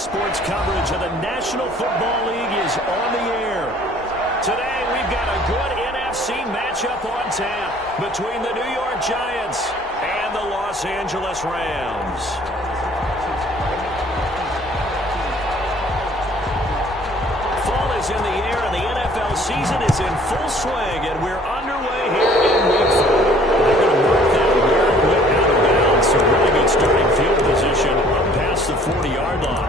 sports coverage of the National Football League is on the air. Today, we've got a good NFC matchup on tap between the New York Giants and the Los Angeles Rams. Fall is in the air, and the NFL season is in full swing, and we're underway here in Week 4. They're going to work that weird whip out of bounds. Some really good starting field position up past the 40-yard line.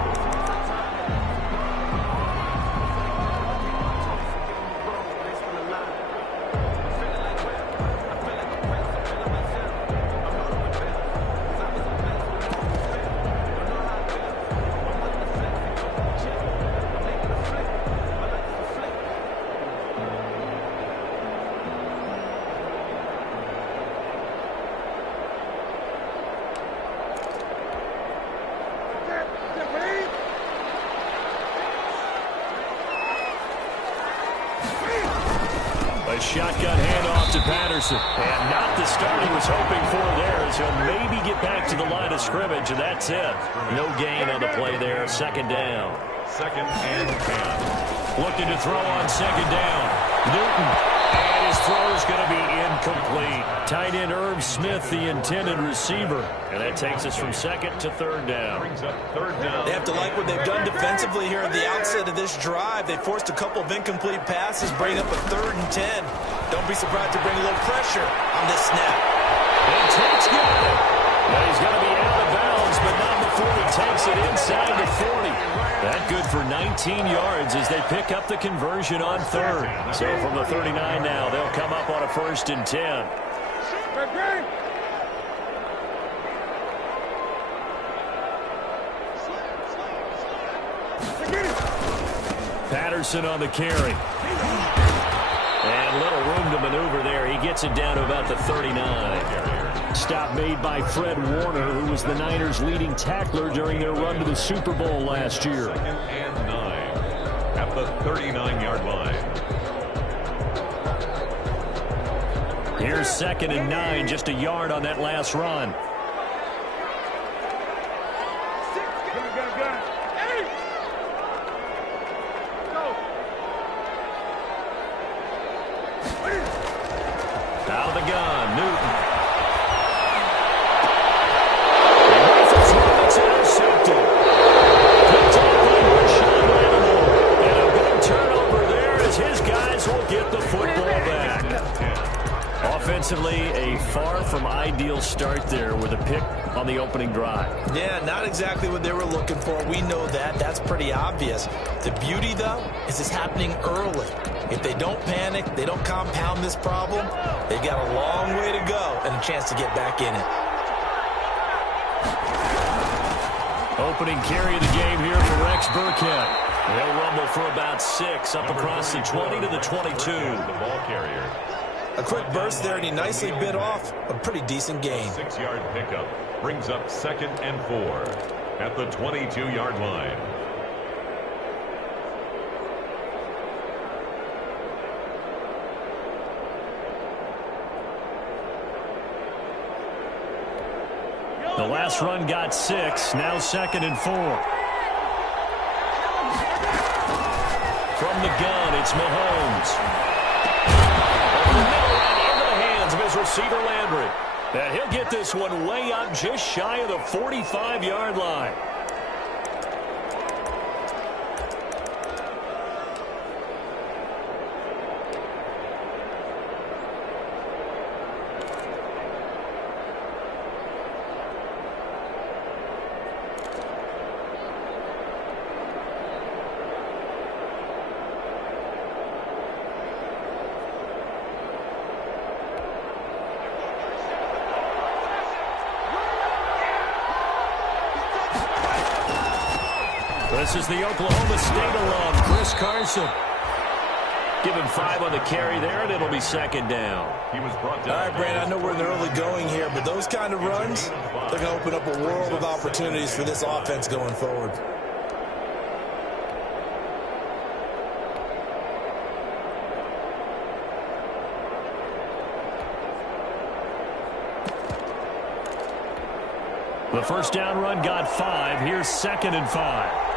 Shotgun handoff to Patterson. And not the start he was hoping for there, as he'll maybe get back to the line of scrimmage, and that's it. No gain on the play there. Second down. Second and 10. Looking to throw on second down. Newton. And his throw is going to be incomplete. Tight end Irv Smith, the intended receiver. And that takes us from second to third down. Brings up third down. They have to like what they've done defensively here at the outset of this drive. They forced a couple of incomplete passes, bring up a 3rd and 10. Don't be surprised to bring a little pressure on this snap. And Tate's got it. Now he's going to be out of bounds, but not before he takes it inside the 40. That good for 19 yards as they pick up the conversion on third. So from the 39 now, they'll come up on a 1st and 10. Patterson on the carry. And little room to maneuver there. He gets it down to about the 39. Stop made by Fred Warner, who was the Niners' leading tackler during their run to the Super Bowl last year. 2nd and 9 at the 39-yard line. Here's 2nd and 9, just a yard on that last run. Out of the gun, Newton. It's intercepted. Picked up by Marshawn Lattimore. And a big turnover there as his guys will get the football back. Offensively, a far from ideal start there with a pick on the opening drive. Yeah, not exactly what they were looking for. We know that. That's pretty obvious. The beauty, though, is it's happening early. If they don't panic, they don't compound this problem, they've got a long way to go and a chance to get back in it. Opening carry of the game here for Rex Burkhead. They'll rumble for about 6 up across the 20 to the 22. The ball carrier. A quick burst there, and he nicely bit off a pretty decent gain. 6-yard pickup brings up 2nd and 4 at the 22-yard line. The last run got 6, now 2nd and 4. From the gun, it's Mahomes. Over the middle and into the hands of his receiver Landry. And he'll get this one way up just shy of the 45-yard line. This is the Oklahoma State alum, Chris Carson. Give him 5 on the carry there, and it'll be 2nd down. He was brought down. All right, Brandon, I know we're in the early going here, but those kind of runs, they're going to open up a world of opportunities for this offense going forward. The first down run got 5. Here's 2nd and 5.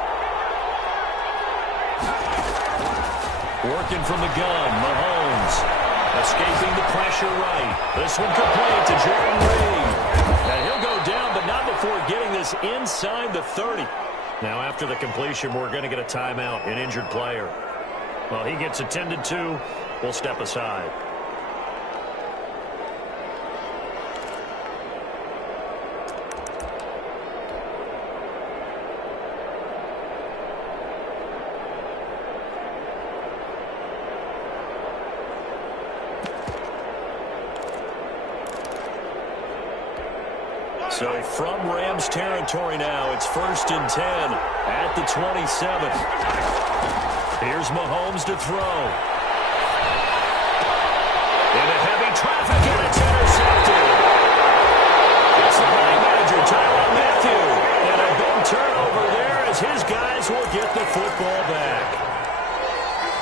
Working from the gun, Mahomes. Escaping the pressure right. This one complete to Jordan Reed. And he'll go down, but not before getting this inside the 30. Now after the completion, we're going to get a timeout, an injured player. Well, he gets attended to. We'll step aside. So from Rams territory now, it's 1st and 10 at the 27. Here's Mahomes to throw. Into heavy traffic, and it's intercepted. It's the line manager, Tyrann Mathieu. And a big turnover there as his guys will get the football back.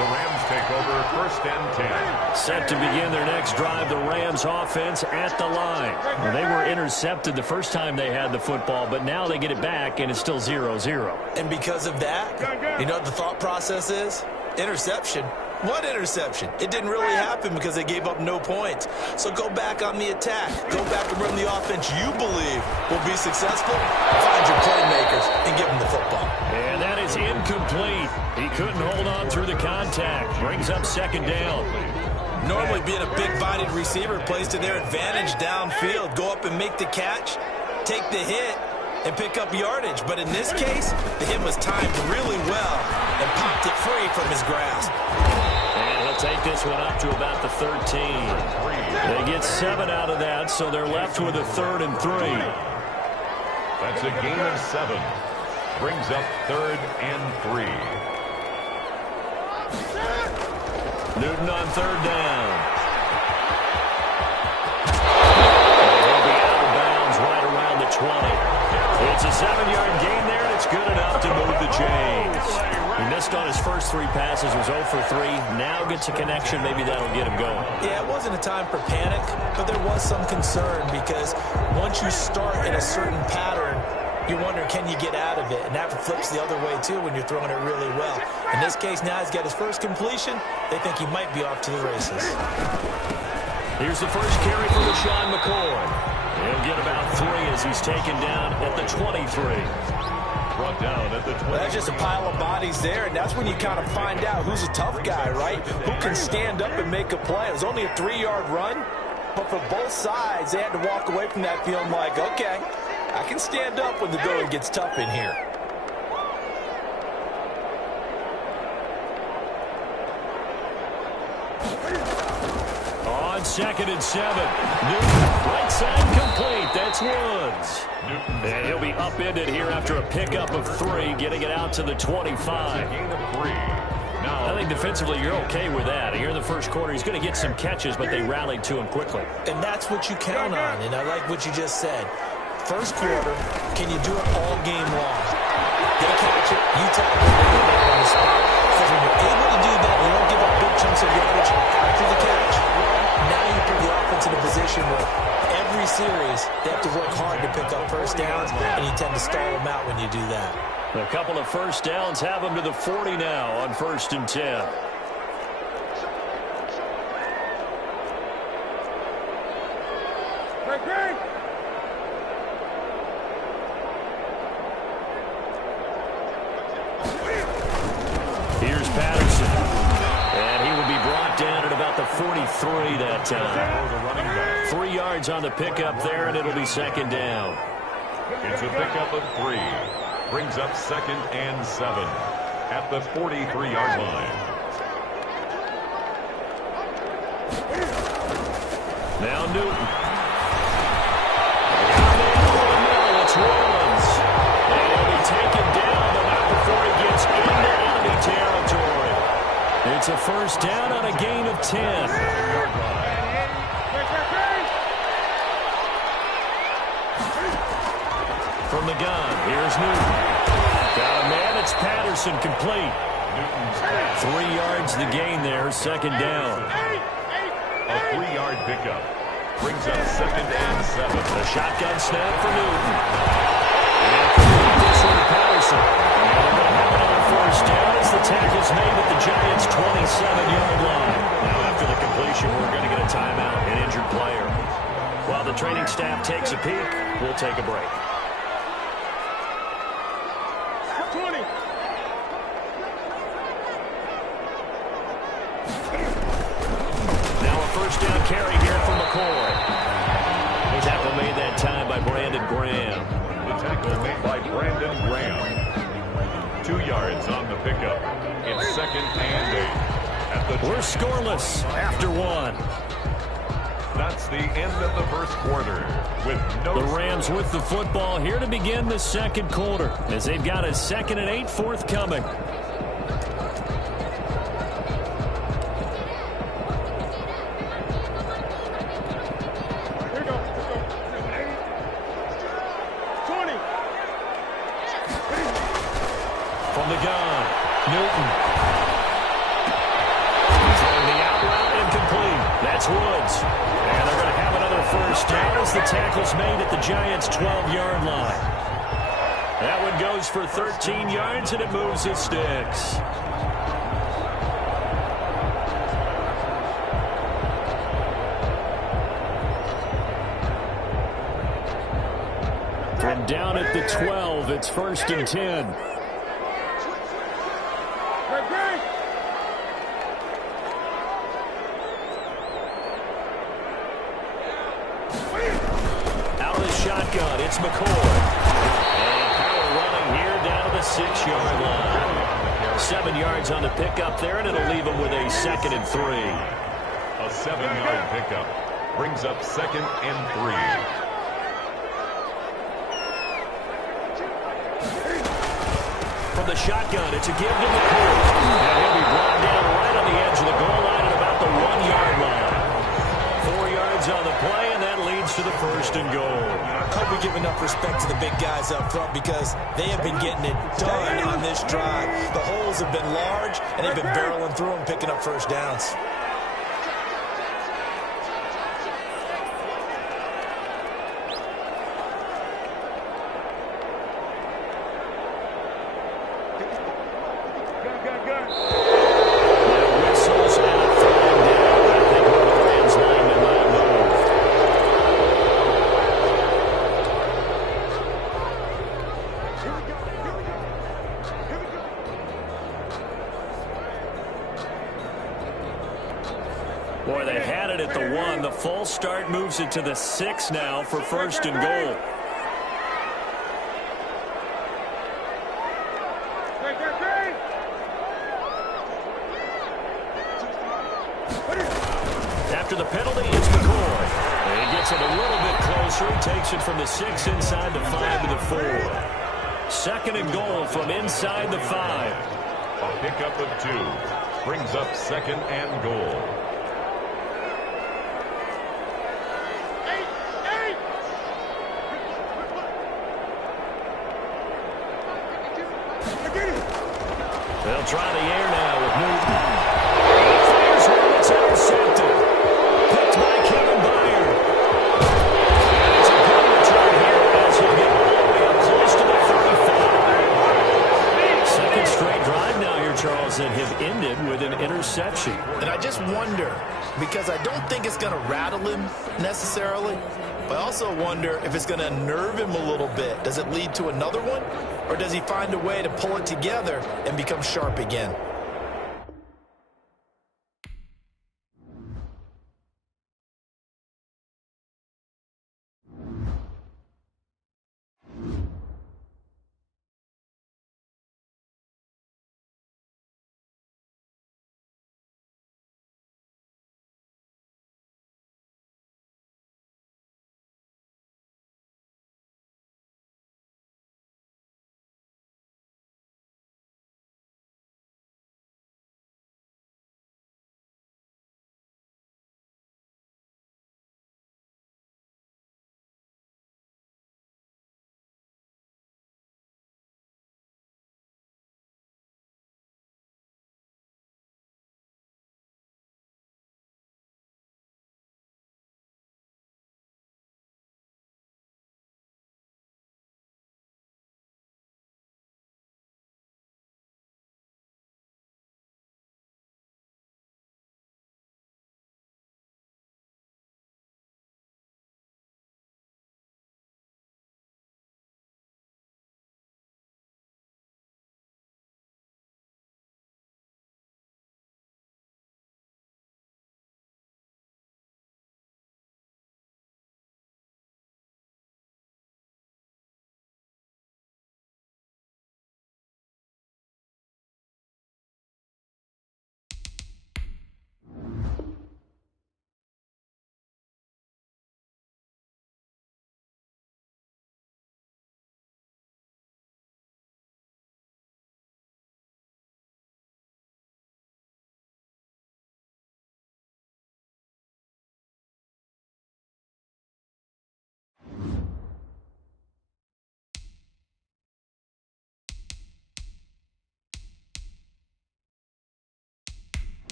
The Rams take over 1st and 10. Set to begin their next drive, the Rams offense at the line. Well, they were intercepted the first time they had the football, but now they get it back, and it's still 0-0. And because of that, you know what the thought process is? Interception. What interception? It didn't really happen because they gave up no points. So go back on the attack. Go back and run the offense you believe will be successful. Find your playmakers and give them the football. And that is incomplete. He couldn't hold on through the contact. Brings up 2nd down. Normally being a big-bodied receiver plays to their advantage downfield. Go up and make the catch, take the hit, and pick up yardage. But in this case, the hit was timed really well and popped it free from his grasp. And he'll take this one up to about the 13. They get 7 out of that, so they're left with a 3rd and 3. That's a gain of 7. Brings up 3rd and 3. Newton on 3rd down. He'll be out of bounds right around the 20. It's a 7-yard gain there, and it's good enough to move the chains. He missed on his first 3 passes, was 0 for 3. Now gets a connection. Maybe that'll get him going. Yeah, it wasn't a time for panic, but there was some concern because once you start in a certain pattern, you wonder, can you get out of it? And that flips the other way, too, when you're throwing it really well. In this case, now he's got his first completion. They think he might be off to the races. Here's the first carry for LaShawn McCoy. He'll get about 3 as he's taken down at the 23. Brought down at the 20. That's just a pile of bodies there, and that's when you kind of find out who's a tough guy, right? Who can stand up and make a play. It was only a 3-yard run, but for both sides, they had to walk away from that feeling like, okay, I can stand up when the going gets tough in here. On 2nd and 7. Newton, right side complete. That's Woods. And he'll be upended here after a pickup of 3, getting it out to the 25. Gain of 3. Now, I think defensively you're okay with that. Here in the first quarter, he's going to get some catches, but they rallied to him quickly. And that's what you count on, and I like what you just said. First quarter, can you do it all game long? They catch it, you tackle it, and you're on the spot. Because when you're able to do that, you don't give up big chunks of yardage after the catch. Now you put the offense in a position where every series they have to work hard to pick up first downs, and you tend to stall them out when you do that. A couple of first downs have them to the 40 now on 1st and 10. Here's Patterson. And he will be brought down at about the 43 that time. 3 yards on the pickup there, and it'll be 2nd down. it's a pickup of 3. Brings up 2nd and 7 at the 43-yard line. Now Newton. It's Rollins. And he'll be taken down, but not before he gets into enemy territory. It's a first down on a gain of 10. From the gun, here's Newton. Got a man, it's Patterson, complete. 3 yards the gain there, 2nd down. A 3-yard pickup. Brings up 2nd and 7. A shotgun snap for Newton. And this one to Patterson. And they're going to have another 4 first down as the tackle's made at the Giants' 27-yard line. Now after the completion, we're going to get a timeout, an injured player. While the training staff takes a peek, we'll take a break. 20. Now a first down carry here from McCoy. The tackle made that time by Brandon Graham. The tackle made by Brandon Graham. 2 yards on the pickup. It's 2nd and 8. At the We're scoreless after one. That's the end of the first quarter. With no The Rams with the football here to begin the second quarter as they've got a 2nd and 8 forthcoming. Here we go. 20. From the gun, Newton. Throwing the out route incomplete. That's Woods. And they're going to have another first down as the tackle's made at the Giants' 12-yard line. That one goes for 13 yards, and it moves the sticks. From down at the 12, it's 1st and 10. Out of the shotgun, it's McCoy. And power running here down to the 6-yard line. 7 yards on the pickup there, and it'll leave him with a 2nd and 3. A 7-yard pickup brings up 2nd and 3. From the shotgun, it's a give to McCoy. And he'll be brought down right on the edge of the goal line at about the 1-yard line. 4 yards on the play, and that leads to the 1st and goal. I hope we give enough respect to the big guys up front because they have been getting it done on this drive. The holes have been large, and they've been barreling through them, picking up first downs. Boy, they had it at the 1. The false start moves it to the 6 now for 1st and goal. After the penalty, it's McCoy. And he gets it a little bit closer. Takes it from the 6 inside the 5 to the 4. 2nd and goal from inside the 5. A pickup of 2 brings up 2nd and goal. They'll try the air now with Newton. He fires one that's intercepted. Picked by Kevin Byard. And it's a good return here as he'll get all the way up close to the 35. Second straight drive now here, Charles, that have ended with an interception. And I just wonder, because I don't think it's going to rattle him necessarily, but I also wonder if it's going to nerve him a little bit. Does it lead to another one? Or does he find a way to pull it together and become sharp again?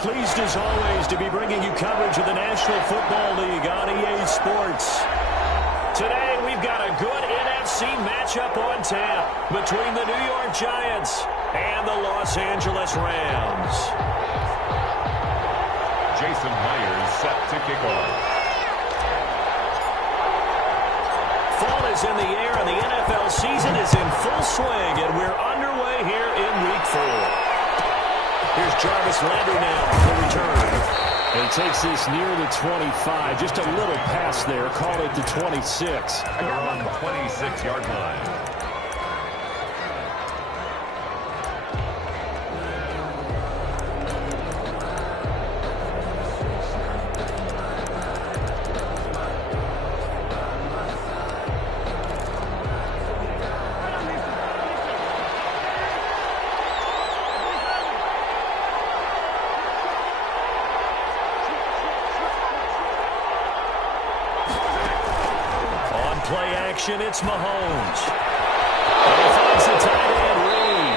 pleased as always to be bringing you coverage of the National Football League on EA Sports. Today, we've got a good NFC matchup on tap between the New York Giants and the Los Angeles Rams. Jason Myers set to kick off. Fall is in the air, and the NFL season is in full swing, and we're underway here in Week 4. Here's Jarvis Landry now for the return. And he takes this near the 25. Just a little pass there. Call it the 26. They're on the 26-yard line. Play action, it's Mahomes. And he finds the tight end, Reed.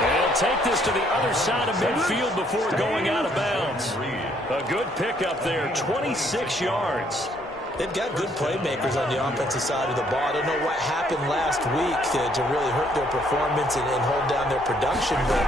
And he'll take this to the other side of midfield before going out of bounds. A good pickup there, 26 yards. They've got good playmakers on the offensive side of the ball. I don't know what happened last week to really hurt their performance and hold down their production, but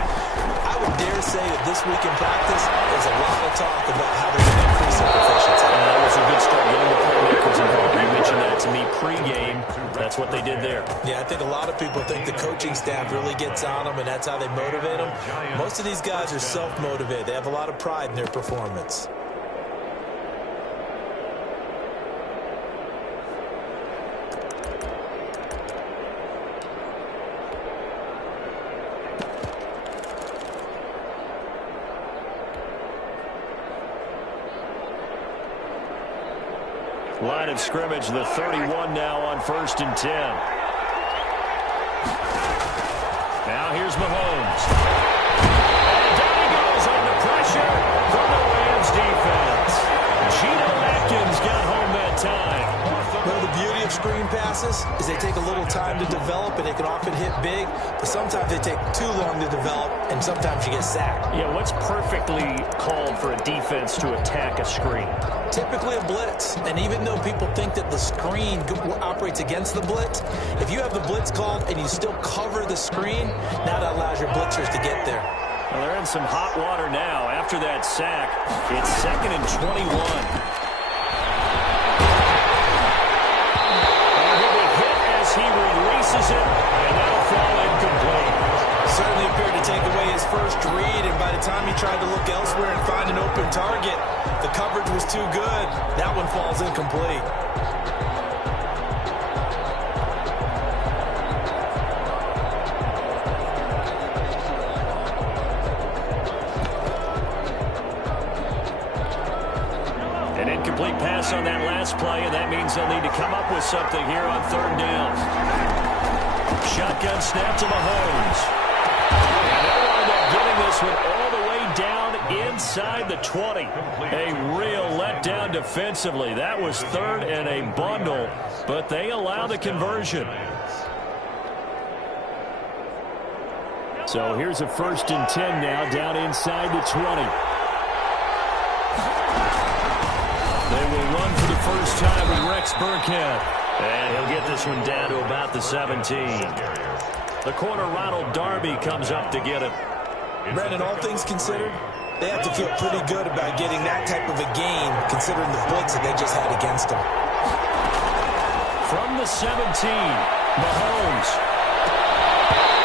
I would dare say that this week in practice, there's a lot of talk about how they're going to increase their proficiency. That was a good start getting the playmakers involved. You mentioned that to me pregame. That's what they did there. Yeah, I think a lot of people think the coaching staff really gets on them, and that's how they motivate them. Most of these guys are self-motivated. They have a lot of pride in their performance. Line of scrimmage, the 31 now on 1st and 10. Now here's Mahomes. And down he goes under pressure from the Rams defense. Geno Atkins got home that time. Well, the beauty of screen passes is they take a little time to develop, and they can often hit big, but sometimes they take too long to develop, and sometimes you get sacked. Yeah, what's perfectly called for a defense to attack a screen? Typically a blitz, and even though people think that the screen operates against the blitz, if you have the blitz called and you still cover the screen, now that allows your blitzers to get there. Well, they're in some hot water now after that sack. It's 2nd and 21. And he'll be hit as he releases it, and that'll fall incomplete. Certainly appeared to take away his first read, and by the time he tried to look elsewhere and find an open target, the coverage was too good. That one falls incomplete. An incomplete pass on that last play, and that means they'll need to come up with something here on 3rd down. Shotgun snap to Mahomes. And they'll wind up getting this one all the way down inside the 20. A real letdown defensively. That was 3rd and a bundle, but they allow the conversion. So here's a 1st and 10 now down inside the 20. They will run for the first time with Rex Burkhead. And he'll get this one down to about the 17. The corner, Ronald Darby, comes up to get it. Brandon, all things considered, they have to feel pretty good about getting that type of a gain, considering the blitz that they just had against them. From the 17, Mahomes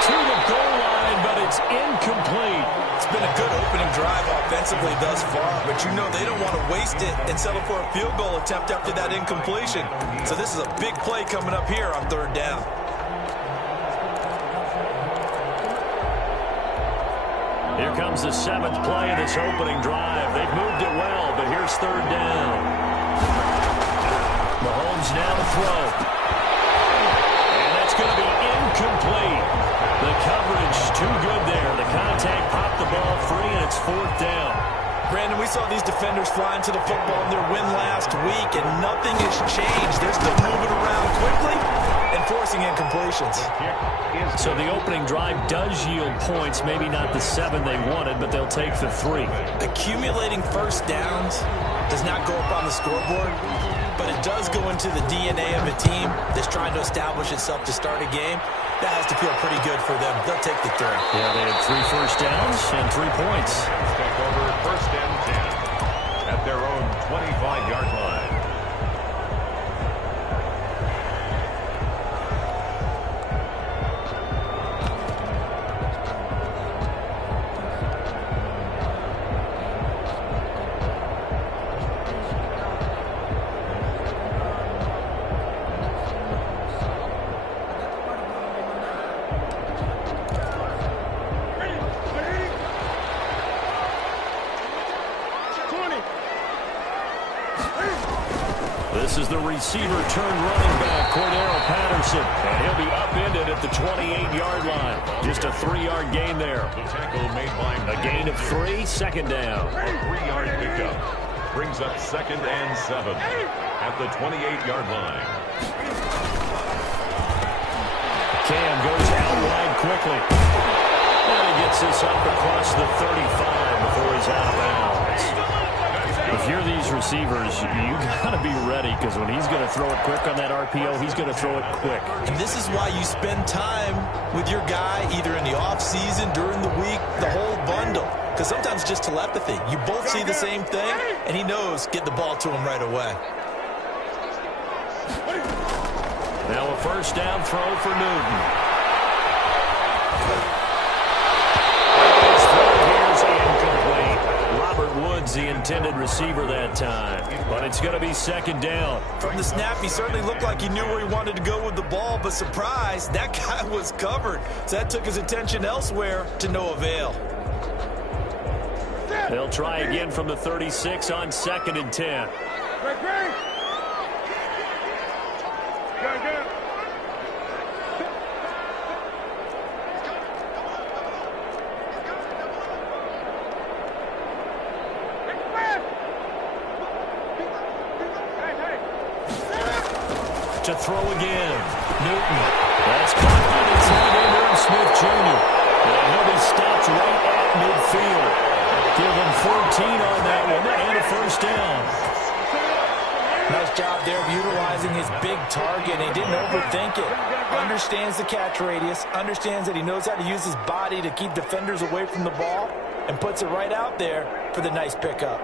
to the goal line, but it's incomplete. It's been a good opening drive offensively thus far, but you know they don't want to waste it and settle for a field goal attempt after that incompletion. So this is a big play coming up here on 3rd down. Here comes the 7th play of this opening drive. They've moved it well, but here's 3rd down. Mahomes now to throw. And that's going to be incomplete. The coverage too good there. The contact popped the ball free, and it's 4th down. Brandon, we saw these defenders flying to the football in their win last week, and nothing has changed. They're still moving around quickly and forcing incompletions. So the opening drive does yield points, maybe not the 7 they wanted, but they'll take the 3. Accumulating first downs does not go up on the scoreboard, but it does go into the DNA of a team that's trying to establish itself to start a game. That has to feel pretty good for them. They'll take the 3. Yeah, they had 3 first downs and 3 points. Take over first and 10 at their own 25-yard line. This is the receiver turned running back, Cordero Patterson. And he'll be upended at the 28-yard line. Just a 3-yard gain there. The tackle made by A gain of 3, second down. A 3-yard pickup brings up second and 7 at the 28-yard line. Cam goes out wide quickly. And he gets this up across the 35 before he's out of bounds. If you're these receivers, you got to be ready, because when he's going to throw it quick on that RPO, he's going to throw it quick. And this is why you spend time with your guy either in the offseason, during the week, the whole bundle. Because sometimes it's just telepathy. You both see the same thing, and he knows get the ball to him right away. Now a first down throw for Newton. His throw here is incomplete. Robert Woods, the intended receiver that time. But it's going to be second down. From the snap, he certainly looked like he knew where he wanted to go with the ball, but surprise, that guy was covered. So that took his attention elsewhere to no avail. They'll try again from the 36 on second and 10. To throw again. Newton. That's caught on inside Aaron Smith Jr. And he'll be stopped right at midfield. Give him 14 on that one and a first down. Nice job there of utilizing his big target. He didn't overthink it. Understands the catch radius. Understands that he knows how to use his body to keep defenders away from the ball. And puts it right out there for the nice pickup.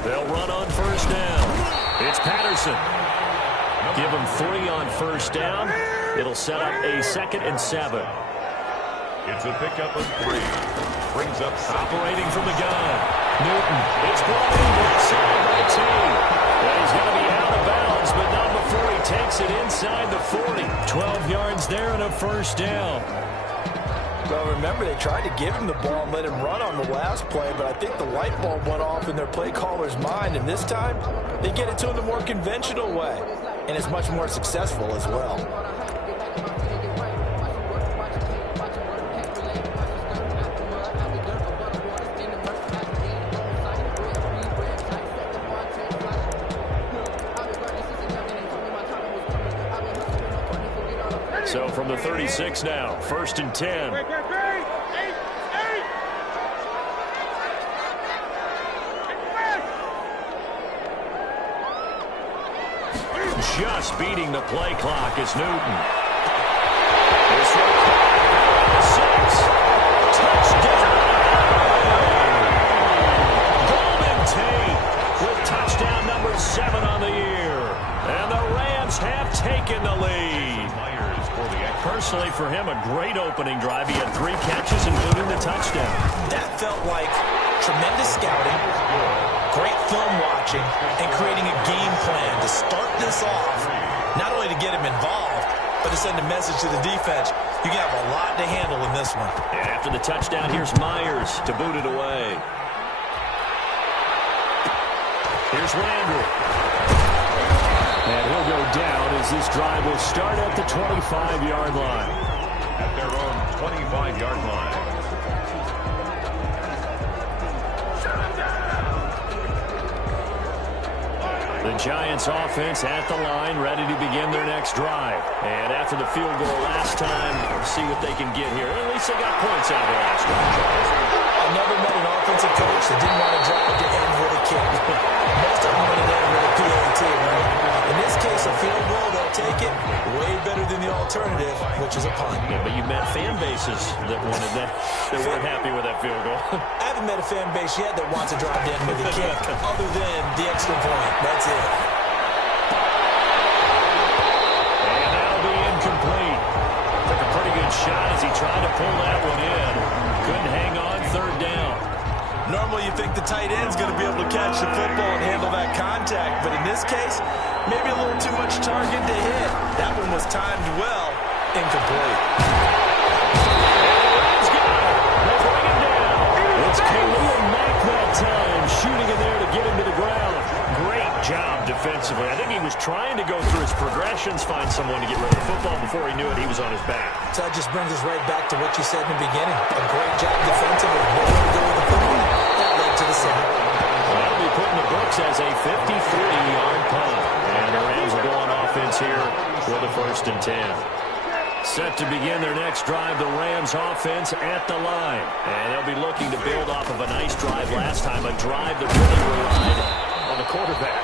They'll run on first down. It's Patterson. Give him 3 on first down. It'll set up a second and 7. It's a pickup of 3. Brings up operating from the gun. Newton. It's brought in inside by T. And he's going to be out of bounds, but not before he takes it inside the 40. 12 yards there and a first down. Well, remember, they tried to give him the ball and let him run on the last play, but I think the light bulb went off in their play caller's mind, and this time they get it to him the more conventional way, and it's much more successful as well. So from the 36 now, first and 10. Just beating the play clock is Newton. This one, 6. Touchdown. Golden Tate with touchdown number 7 on the year. And the Rams have taken the lead. Personally, for him, a great opening drive. He had 3 catches, including the touchdown. That felt like tremendous scouting, great film watching, and creating a game plan to start this off, not only to get him involved, but to send a message to the defense. You can have a lot to handle in this one. And after the touchdown, here's Myers to boot it away. Here's Landry. And he'll go down as this drive will start at the 25-yard line. At their own 25-yard line. Giants offense at the line, ready to begin their next drive. And after the field goal last time, we'll see what they can get here. At least they got points out of the last drive. I never met an offensive coach that didn't want to drive to end with a kick. Most of them want to end with a PAT, right? In this case, a field goal, they'll take it. Way better than the alternative, which is a punt. Yeah, but you met fan bases that wanted that, that weren't happy with that field goal. I haven't met a fan base yet that wants to drive to end with a kick, other than the extra point. That's it. And that'll be incomplete. Took a pretty good shot as he tried to pull that one in. Couldn't hang on, third down. Normally you think the tight end's going to be able to catch the football and handle that contact, but in this case, maybe a little too much target to hit. That one was timed well. Incomplete. Let's go. They bring him down. It's Khalil Mack that time, shooting in there to get him to the ground. Great job defensively. I think he was trying to go through his progressions, find someone to get rid of the football. Before he knew it, he was on his back. So that just brings us right back to what you said in the beginning. A great job defensively. Nowhere to go with the football. That led to the sack. That'll be put in the books as a 53-yard punt. And the Rams will go on offense here with a 1st and 10. Set to begin their next drive, the Rams offense at the line. And they'll be looking to build off of a nice drive last time, a drive that really relied on the quarterback.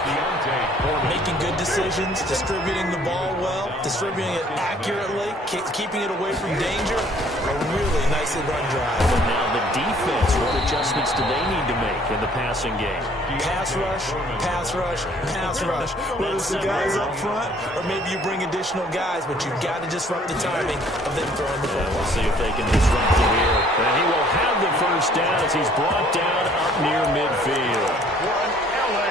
Making good decisions, distributing the ball well, distributing it accurately, keeping it away from danger. A really nicely run drive. But now the defense, what adjustments do they need to make in the passing game? Pass rush, pass rush, pass rush. Whether it's the guys up front or maybe you bring additional guys, but you've got to disrupt the timing of them throwing the football. We'll see if they can disrupt it here. And he will have the 1st down as he's brought down up near midfield.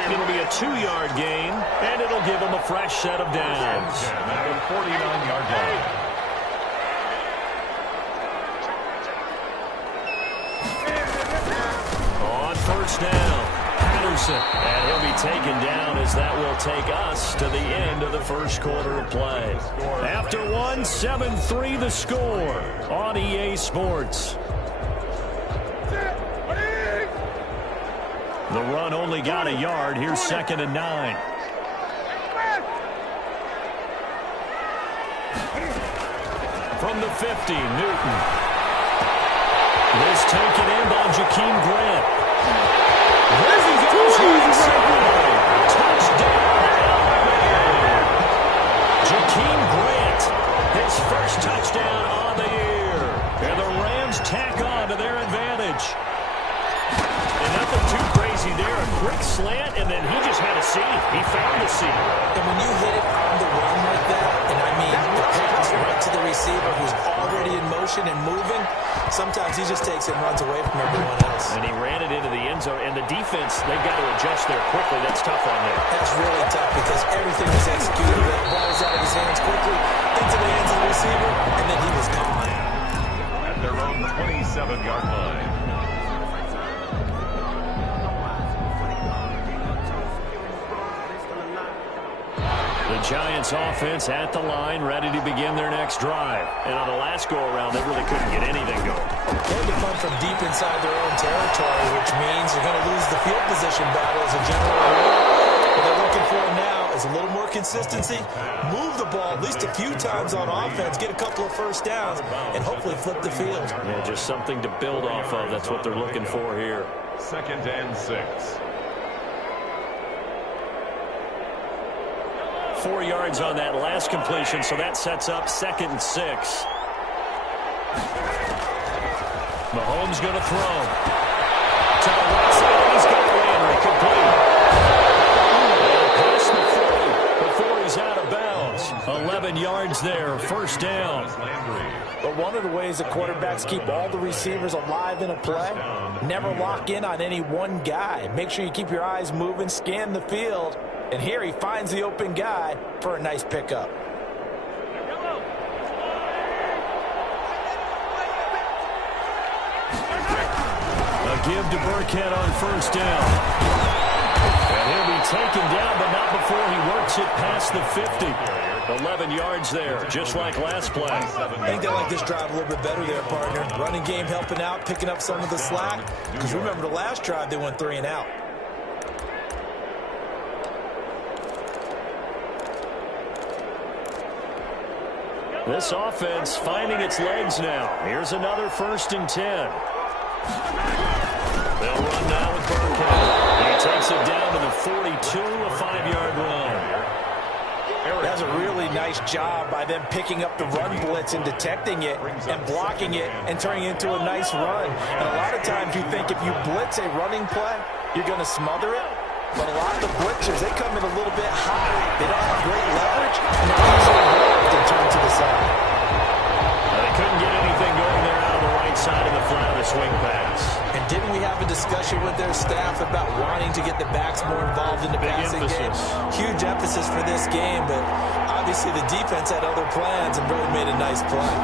It'll be a 2-yard gain, and it'll give him a fresh set of downs. At the 49-yard line. On 1st down, Patterson. And he'll be taken down as that will take us to the end of the 1st quarter of play. After one, 7-3 the score on EA Sports. The run only got a yard. Here's 2nd and 9. From the 50, Newton. This taken in by Jakeem Grant. Touchdown, Alabama. Jakeem Grant, his 1st touchdown on the year. And the Rams tack on to their advantage. And nothing too crazy there. A quick slant, and then he just had a seam. He found a seam. And when you hit it on the run like that, and I mean the pass right to the receiver who's already in motion and moving, sometimes he just takes it and runs away from everyone else. And he ran it into the end zone. And the defense, they've got to adjust there quickly. That's tough on them. That's really tough because everything was executed. The ball was out of his hands quickly, into the hands of the receiver, and then he was gone. At their own 27-yard line. The Giants offense at the line, ready to begin their next drive. And on the last go-around, they really couldn't get anything going. They had to punt from deep inside their own territory, which means you're going to lose the field position battle as a general rule. What they're looking for now is a little more consistency, move the ball at least a few times on offense, get a couple of 1st downs, and hopefully flip the field. Yeah, just something to build off of. That's what they're looking for here. 2nd and 6. 4 yards on that last completion, so that sets up 2nd and 6. Mahomes going to throw. To the right side, he's got Landry complete. And past the 40 before he's out of bounds. 11 yards there, 1st down. But one of the ways the quarterbacks keep all the receivers alive in a play, never lock in on any one guy. Make sure you keep your eyes moving, scan the field. And here he finds the open guy for a nice pickup. A give to Burkhead on 1st down. And he'll be taken down, but not before he works it past the 50. 11 yards there, just like last play. I think they like this drive a little bit better there, partner. Running game helping out, picking up some of the slack. Because remember the last drive, they went 3 and out. This offense finding its legs now. Here's another 1st and 10. They'll run now with Burkhead. He takes it down to the 42, a 5-yard run. That's a really nice job by them picking up the run blitz and detecting it and blocking it and turning it into a nice run. And a lot of times you think if you blitz a running play, you're going to smother it. But a lot of the blitzers, they come in a little bit high. They don't have great leverage, and they're easily blocked and turned to the side. They couldn't get anything going there out of the right side of the flat of the swing pass. And didn't we have a discussion with their staff about wanting to get the backs more involved in the passing game? Huge emphasis for this game, but obviously the defense had other plans and really made a nice play.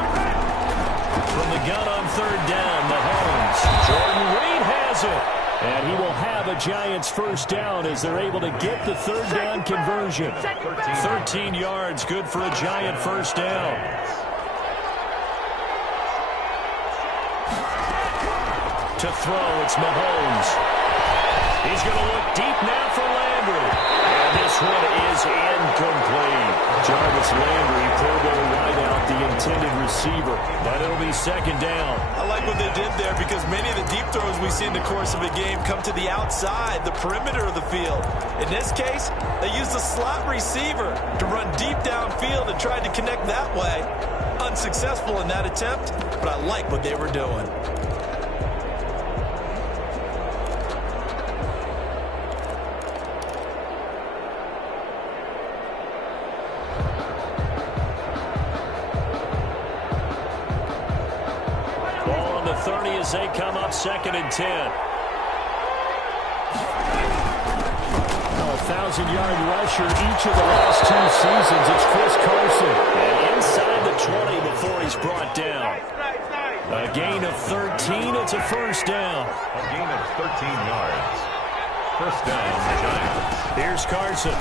From the gun on 3rd down, Mahomes. Jordan Reed has it. And he will have a Giants 1st down as they're able to get the 3rd down conversion. 13 yards, good for a Giant 1st down. To throw, it's Mahomes. He's going to look deep now for Landry. And this one is incomplete. Jarvis Landry pulled over right out the intended receiver. But it'll be 2nd down. I like what they did there because many of the deep throws we see in the course of a game come to the outside, the perimeter of the field. In this case, they used a slot receiver to run deep downfield and tried to connect that way. Unsuccessful in that attempt, but I like what they were doing. They come up 2nd and 10. 1,000-yard rusher each of the last 2 seasons. It's Chris Carson. And inside the 20 before he's brought down. A gain of 13. It's a 1st down. A gain of 13 yards. 1st down, the Giants. Here's Carson.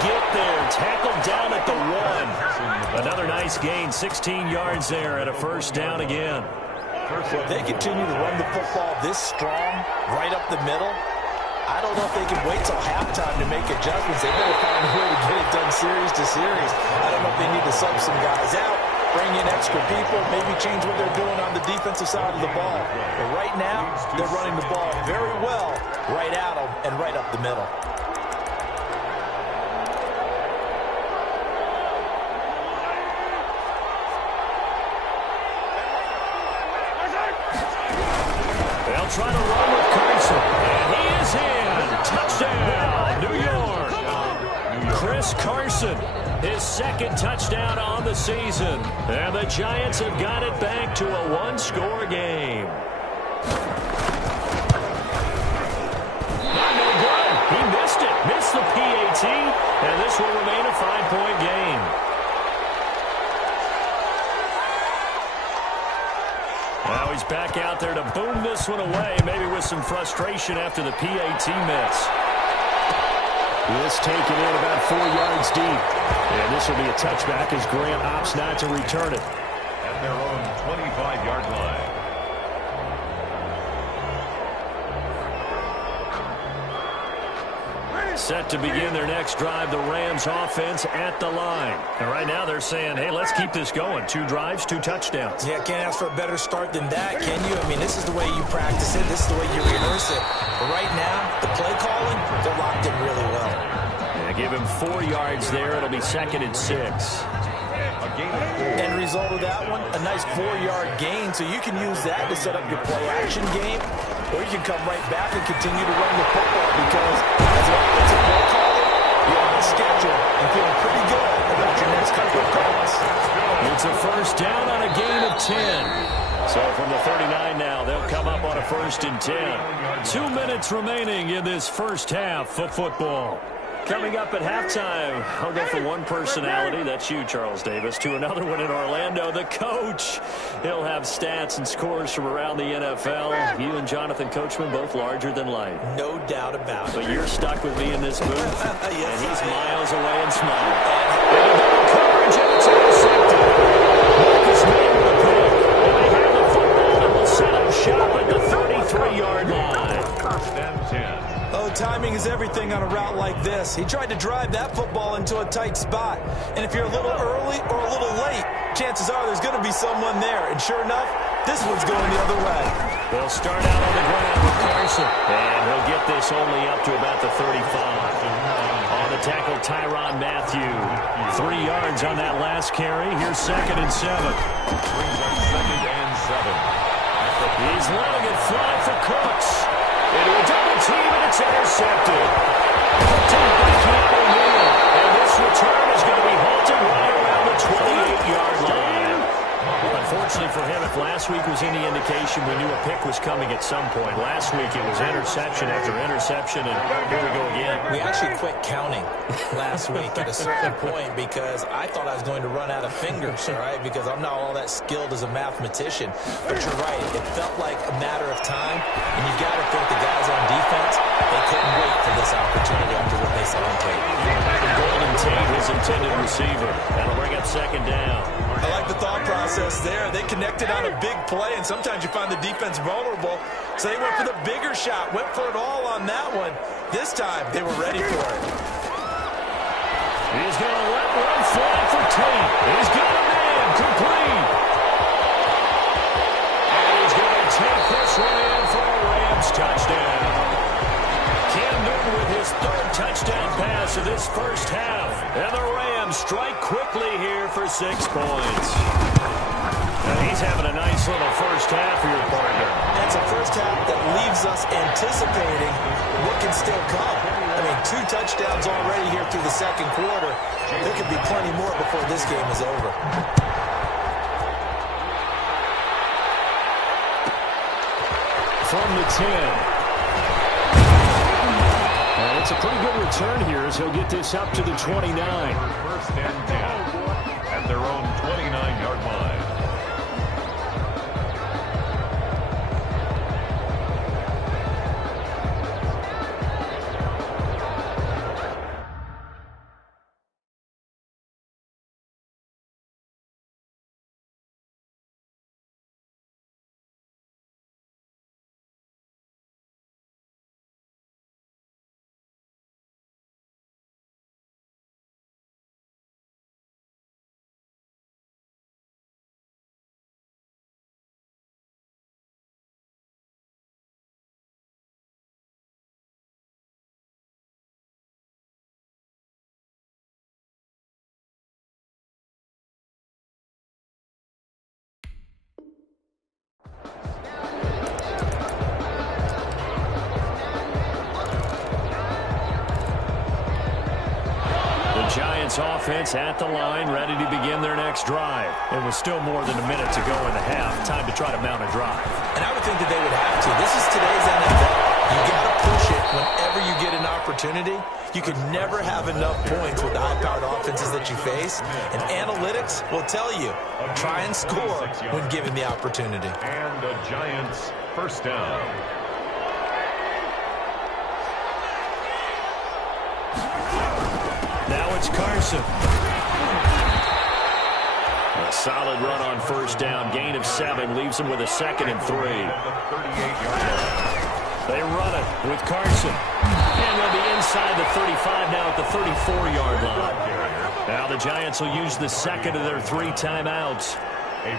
Get there, tackled down at the 1. Another nice gain, 16 yards there at a 1st down again. If they continue to run the football this strong, right up the middle, I don't know if they can wait till halftime to make adjustments. They better find a way to get it done series to series. I don't know if they need to sub some guys out, bring in extra people, maybe change what they're doing on the defensive side of the ball. But right now, they're running the ball very well right at them and right up the middle. Trying to run with Carson. And he is in. Touchdown, New York. Chris Carson, his 2nd touchdown on the season. And the Giants have got it back to a 1-score game. Not no good. He missed it. Missed the PAT. And this will remain a 5-point game. Now he's back out there to boom this one away, maybe with some frustration after the PAT miss. This taken in about 4 yards deep. And this will be a touchback as Grant opts not to return it. At their own 25-yard line. Set to begin their next drive, the Rams offense at the line. And right now they're saying, hey, let's keep this going. 2 drives, 2 touchdowns. Yeah, can't ask for a better start than that, can you? I mean, this is the way you practice it. This is the way you rehearse it. But right now, the play calling, they're locked in really well. Yeah, give him 4 yards there. It'll be 2nd and 6. End result of that one, a nice 4-yard gain, so you can use that to set up your play-action game, or you can come right back and continue to run the football because as an offensive play caller, you're on schedule and feeling pretty good about your next couple of calls. It's a 1st down on a gain of 10. So from the 39 now, they'll come up on a 1st and 10. 2 minutes remaining in this first half of football. Coming up at halftime, I'll go from one personality, that's you, Charles Davis, to another one in Orlando, the coach. He'll have stats and scores from around the NFL. You and Jonathan Coachman, both larger than life. No doubt about it. But you're stuck with me in this booth, yes, and he's miles away and smiling. And coverage, and it's intercepted. Marcus May with a pick. And they have the football, and will set up shop at the 33-yard line. 1st and 10. Oh, timing is everything. everything on a route like this. He tried to drive that football into a tight spot. And if you're a little early or a little late, chances are there's going to be someone there. And sure enough, this one's going the other way. They'll start out on the ground with Carson. And he'll get this only up to about the 35. On the tackle, Tyrann Mathieu. 3 yards on that last carry. Here's 2nd and 7. Brings up 2nd and 7. He's letting it fly for Cooks. Into a double team, and it's intercepted. Deep by Keanu Neal. And this return is going to be halted right around the 28-yard line. Unfortunately for him, if last week was any indication, we knew a pick was coming at some point. Last week it was interception after interception, and here we go again. We actually quit counting last week at a certain point because I thought I was going to run out of fingers, all right, because I'm not all that skilled as a mathematician. But you're right. It felt like a matter of time, and you've got to think the guys on defense, they couldn't wait for this opportunity after what they saw on tape. Golden Tate, his intended receiver. That'll bring up 2nd down. I like the thought process there. They connected on a big play, and sometimes you find the defense vulnerable. So they went for the bigger shot, went for it all on that one. This time, they were ready for it. He's going to let one fly for Tate. He's got a man complete. And he's going to take this one in for a Rams touchdown. Cam Newton with his 3rd touchdown pass of this first half. And the Rams strike quickly here for 6 points. Now he's having a nice little first half for your partner. That's a first half that leaves us anticipating what can still come. I mean, 2 touchdowns already here through the 2nd quarter. There could be plenty more before this game is over. From the 10. And it's a pretty good return here as he'll get this up to the 29. 1st and 10 at their own 29-yard line. Giants offense at the line, ready to begin their next drive. It was still more than a minute to go in the half. Time to try to mount a drive. And I would think that they would have to. This is today's NFL. You got to push it whenever you get an opportunity. You can never have enough points with the high-powered offenses that you face. And analytics will tell you, try and score when given the opportunity. And the Giants' first down. Now it's Carson. A solid run on first down. Gain of 7 leaves him with a 2nd and 3. They run it with Carson. And they'll be inside the 35 now at the 34-yard line. Now the Giants will use the 2nd of their 3 timeouts.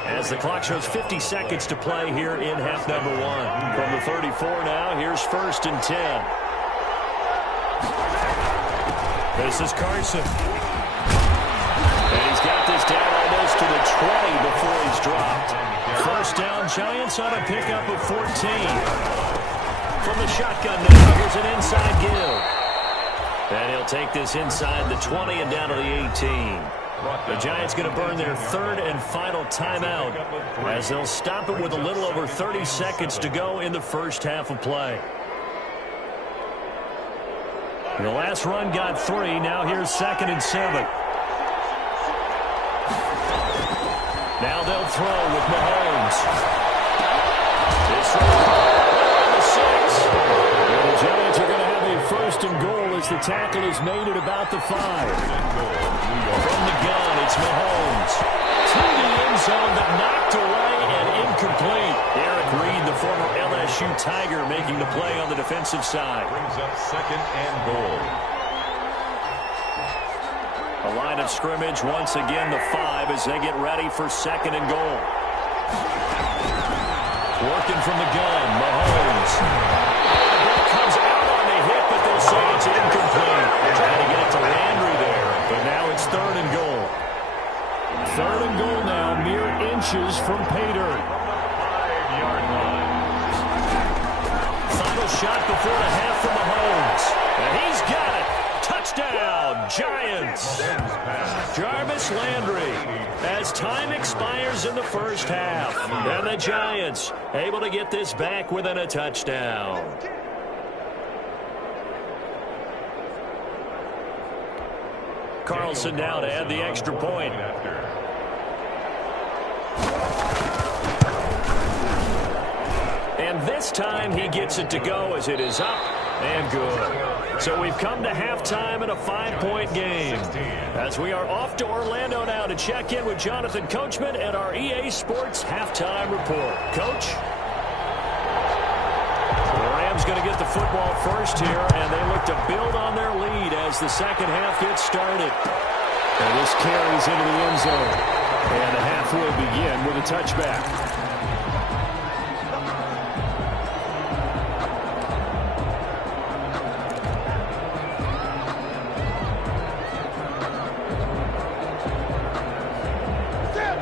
As the clock shows 50 seconds to play here in half number 1. From the 34 now, here's 1st and 10. This is Carson. And he's got this down almost to the 20 before he's dropped. First down, Giants on a pickup of 14. From the shotgun now, here's an inside give. And he'll take this inside the 20 and down to the 18. The Giants going to burn their 3rd and final timeout as they'll stop it with a little over 30 seconds to go in the first half of play. The last run got 3. Now here's 2nd and 7. Now they'll throw with Mahomes. This one, the 6. And the Giants are going to have a first first and goal as the tackle is made at about the 5. From the gun, it's Mahomes. To the end zone, but knocked away and incomplete. Eric Reed, the former LSU Tiger, making the play on the defensive side. Brings up second and goal. A line of scrimmage, once again the 5 as they get ready for second and goal. Working from the gun, Mahomes. The ball comes out on the hit, but they'll say it's incomplete. Trying to get it to Landry there, but now it's third and goal. Third and goal now, mere inches from pay dirt. 5-yard line. Final shot before the half from Mahomes. And he's got it. Touchdown, Giants. Jarvis Landry, as time expires in the first half. And the Giants able to get this back within a touchdown. Carlson now to add the extra point. And this time he gets it to go as it is up and good. So we've come to halftime in a 5-point game. As we are off to Orlando now to check in with Jonathan Coachman at our EA Sports Halftime Report. Coach? The Rams going to get the football first here, and they look to build on their lead as the second half gets started. And this carries into the end zone. And the half will begin with a touchback.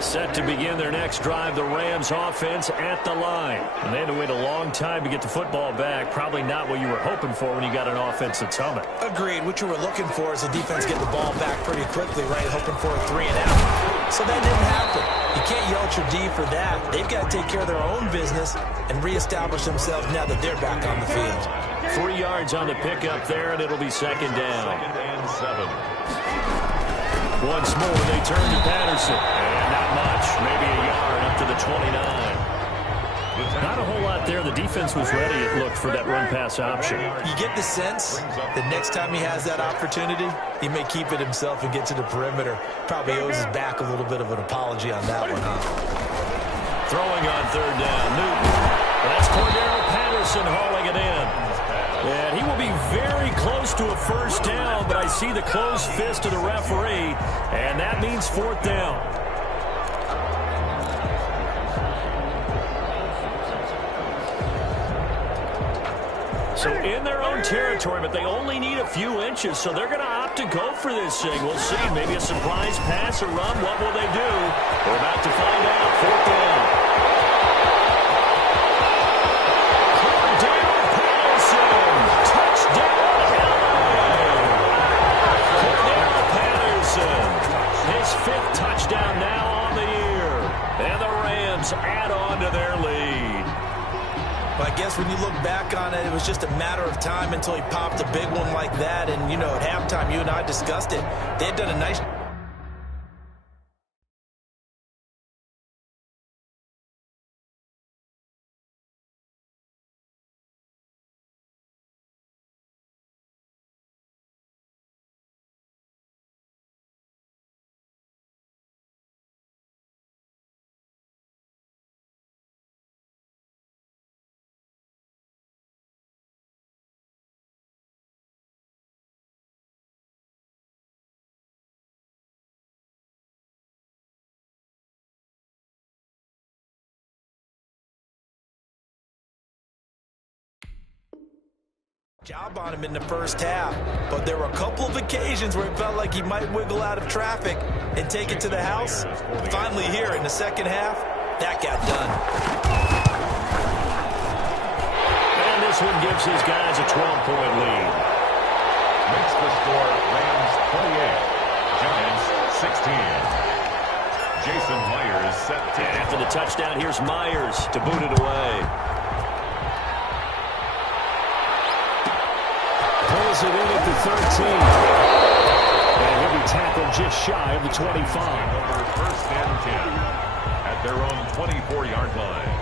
Set to begin their next drive, the Rams offense at the line. And they had to wait a long time to get the football back. Probably not what you were hoping for when you got an offense that's humming. Agreed. What you were looking for is the defense get the ball back pretty quickly, right? Hoping for a 3 and out. So that didn't happen. You can't yell at your D for that. They've got to take care of their own business and reestablish themselves now that they're back on the field. 3 yards on the pickup there, and it'll be second down. Second and 7. Once more, they turn to Patterson. And not much, maybe a yard up to the 29. Not a whole lot there. The defense was ready, it looked, for that run-pass option. You get the sense that next time he has that opportunity, he may keep it himself and get to the perimeter. Probably owes his back a little bit of an apology on that one, huh? Throwing on third down, Newton. That's Cordero Patterson hauling it in. And he will be very close to a first down, but I see the closed fist of the referee, and that means fourth down. So in their own territory, but they only need a few inches, so they're going to opt to go for this thing. We'll see. Maybe a surprise pass or run. What will they do? We're about to find out. Fourth down. Cordero Patterson. Touchdown, LA. Cordero Patterson. His 5th touchdown now on the year. And the Rams add on to their lead. But I guess when you look back on it, it was just a matter of time until he popped a big one like that. And, you know, at halftime, you and I discussed it. They had done a nice job on him in the first half, but there were a couple of occasions where it felt like he might wiggle out of traffic and take it to the house. Finally here in the second half, that got done. And this one gives his guys a 12-point lead. Makes the score Rams 28, Giants 16. Jason Myers set to After the touchdown, here's Myers to boot it away. Pulls it in at the 13. And he'll be tackled just shy of the 25. First and 10 at their own 24-yard line.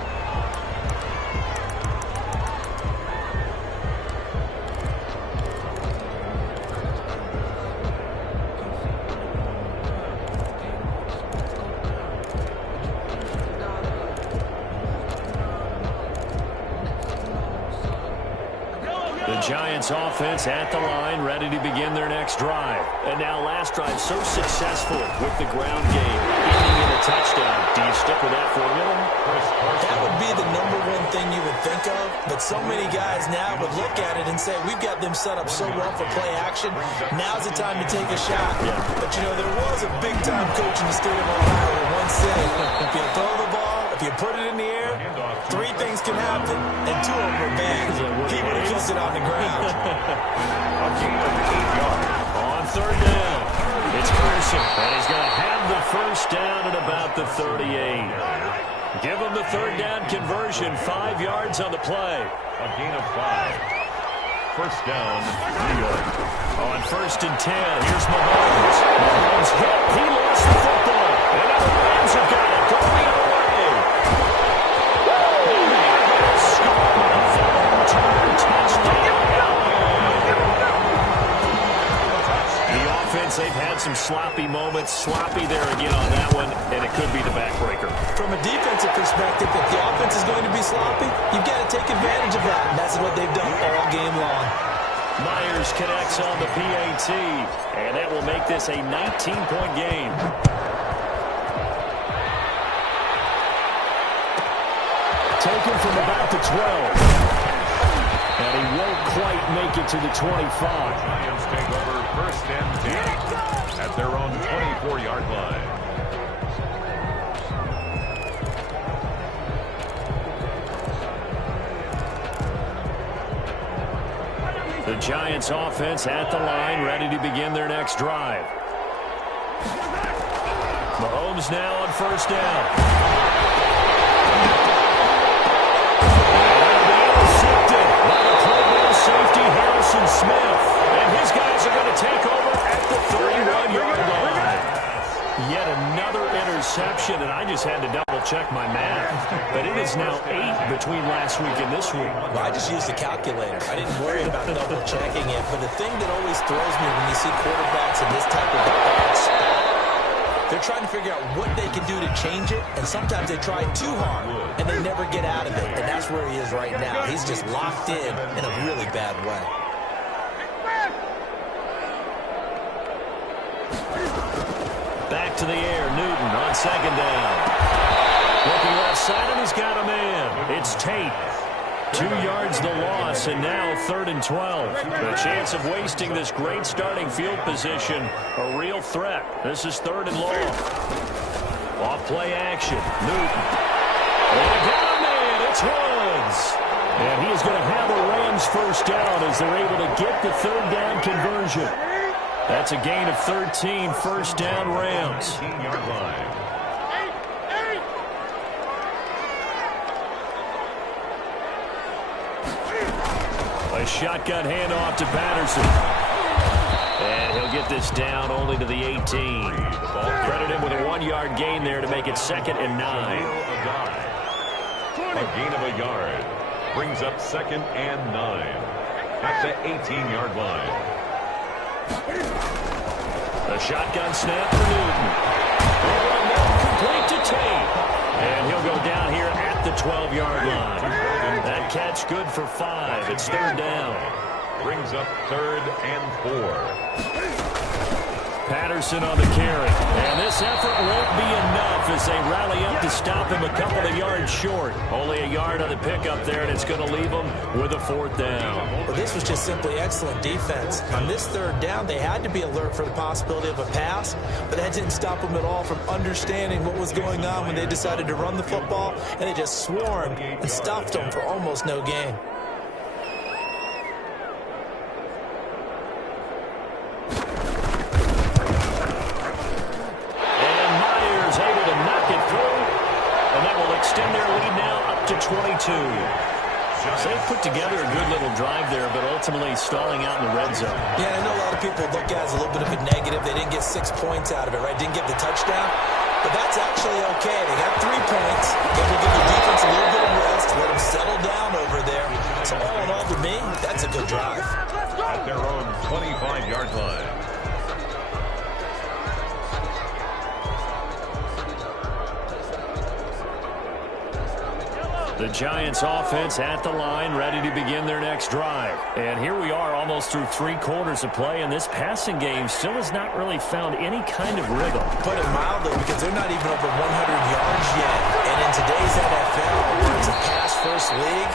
Giants offense at the line, ready to begin their next drive. And now last drive so successful with the ground game, ending in a touchdown. Do you stick with that formula? That would be the number one thing you would think of, but so many guys now would look at it and say, we've got them set up so well for play action, now's the time to take a shot. Yeah. But, you know, there was a big-time coach in the state of Ohio who once said, if you throw the ball, if you put it in the air, 3 things can happen, and 2 of them are bad. He would have kept it on the ground. A gain of 8 yards. On third down, it's Carson, and he's going to have the first down at about the 38. Give him the third down conversion, 5 yards on the play. A gain of 5. First down, New York. On first and 10, here's Mahomes. Mahomes hit. He lost the football. And now the Rams have got it going the other way. Score on a full return touchdown. The offense, they've had some sloppy moments. Sloppy there again on that one, and it could be the backbreaker. From a defensive perspective, if the offense is going to be sloppy, you've got to take advantage of that, and that's what they've done all game long. Myers connects on the PAT, and that will make this a 19-point game. Taken from about the 12. And he won't quite make it to the 25. Lions take over first and 10 at their own 24-yard line. The Giants offense at the line, ready to begin their next drive. Mahomes now on first down. Intercepted by the Pro Bowl safety Harrison Smith. And his guys are going to take over at the 31-yard line. Yet another interception, and I just had to double-check my math. But it is now 8 between last week and this week. Well, I just used a calculator. I didn't worry about double-checking it. But the thing that always throws me when you see quarterbacks in this type of bad spot, they're trying to figure out what they can do to change it, and sometimes they try too hard, and they never get out of it. And that's where he is right now. He's just locked in a really bad way. Back to the air, Newton on second down. Looking left side, and he's got a man. It's Tate. 2 yards the loss, and now 3rd and 12. The chance of wasting this great starting field position, a real threat. This is 3rd and long. Off play action, Newton. And they got a man, it's Woods. And he is going to have a Rams first down as they're able to get the 3rd down conversion. That's a gain of 13, first down Rams. 18-yard line. A shotgun handoff to Patterson. And he'll get this down only to the 18. Credit him with a 1-yard gain there to make it 2nd and 9. A gain of a yard brings up 2nd and 9 at the 18-yard line. A shotgun snap for Newton. Complete to Tate. And he'll go down here at the 12-yard line. That catch good for 5. It's 3rd down. Brings up 3rd and 4. Patterson on the carry. And this effort won't be enough as they rally up to stop him a couple of yards short. Only a yard on the pickup there, and it's going to leave them with a 4th down. Well, this was just simply excellent defense. On this 3rd down, they had to be alert for the possibility of a pass, but that didn't stop them at all from understanding what was going on when they decided to run the football, and they just swarmed and stuffed them for almost no gain. Extend their lead now up to 22. So they put together a good little drive there, but ultimately stalling out in the red zone. Yeah, I know a lot of people look at it as a little bit of a negative. They didn't get 6 points out of it, right? Didn't get the touchdown. But that's actually okay. They got 3 points. Able to give the defense a little bit of rest, let them settle down over there. So all in all, to me, that's a good drive. At their own 25-yard line. The Giants offense at the line, ready to begin their next drive. And here we are almost through 3 quarters of play, and this passing game still has not really found any kind of rhythm. Put it mildly, because they're not even over 100 yards yet. And in today's NFL, where it's a pass-first league,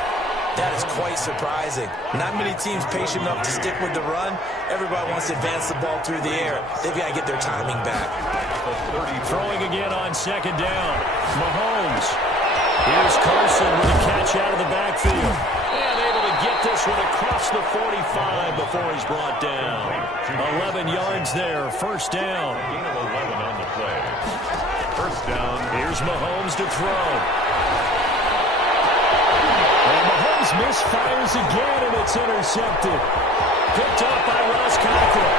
that is quite surprising. Not many teams patient enough to stick with the run. Everybody wants to advance the ball through the air. They've got to get their timing back. Throwing again on second down. Mahomes. Here's Carson with a catch out of the backfield. And able to get this one across the 45 before he's brought down. 11 yards there, first down. Gain of 11 on the play. First down. Here's Mahomes to throw. And Mahomes misfires again, and it's intercepted. Picked up by Ross Cockrell.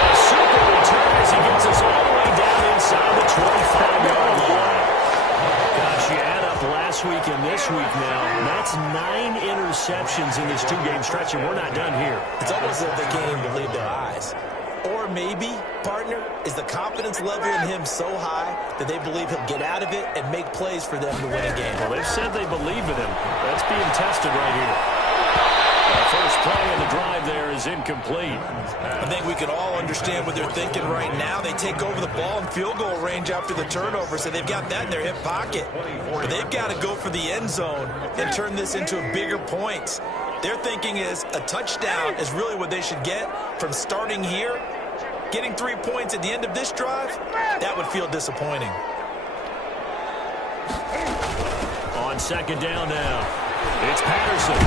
A super return as he gets us all the way down inside the 25-yard line. Gosh, you add up last week and this week now. That's 9 interceptions in this 2-game stretch, and we're not done here. It's almost as if they can't even believe their eyes. Or maybe, partner, is the confidence level in him so high that they believe he'll get out of it and make plays for them to win a game. Well, they've said they believe in him. That's being tested right here. The first play in the drive there is incomplete. I think we can all understand what they're thinking right now. They take over the ball in field goal range after the turnover, so they've got that in their hip pocket. But they've got to go for the end zone and turn this into a bigger point. Their thinking is a touchdown is really what they should get from starting here. Getting 3 points at the end of this drive, that would feel disappointing. On second down now, it's Patterson.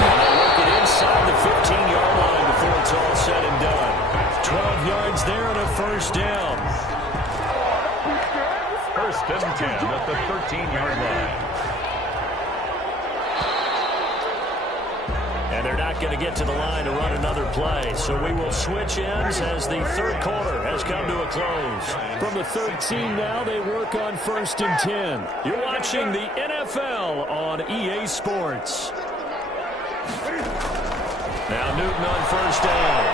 They'll work it inside the 15-yard line before it's all said and done. 12 yards there and a first down. First and 10 at the 13-yard line. And they're not going to get to the line to run another play. So we will switch ends as the third quarter has come to a close. From the 13 now, they work on first and 10. You're watching the NFL on EA Sports. Now Newton on first down.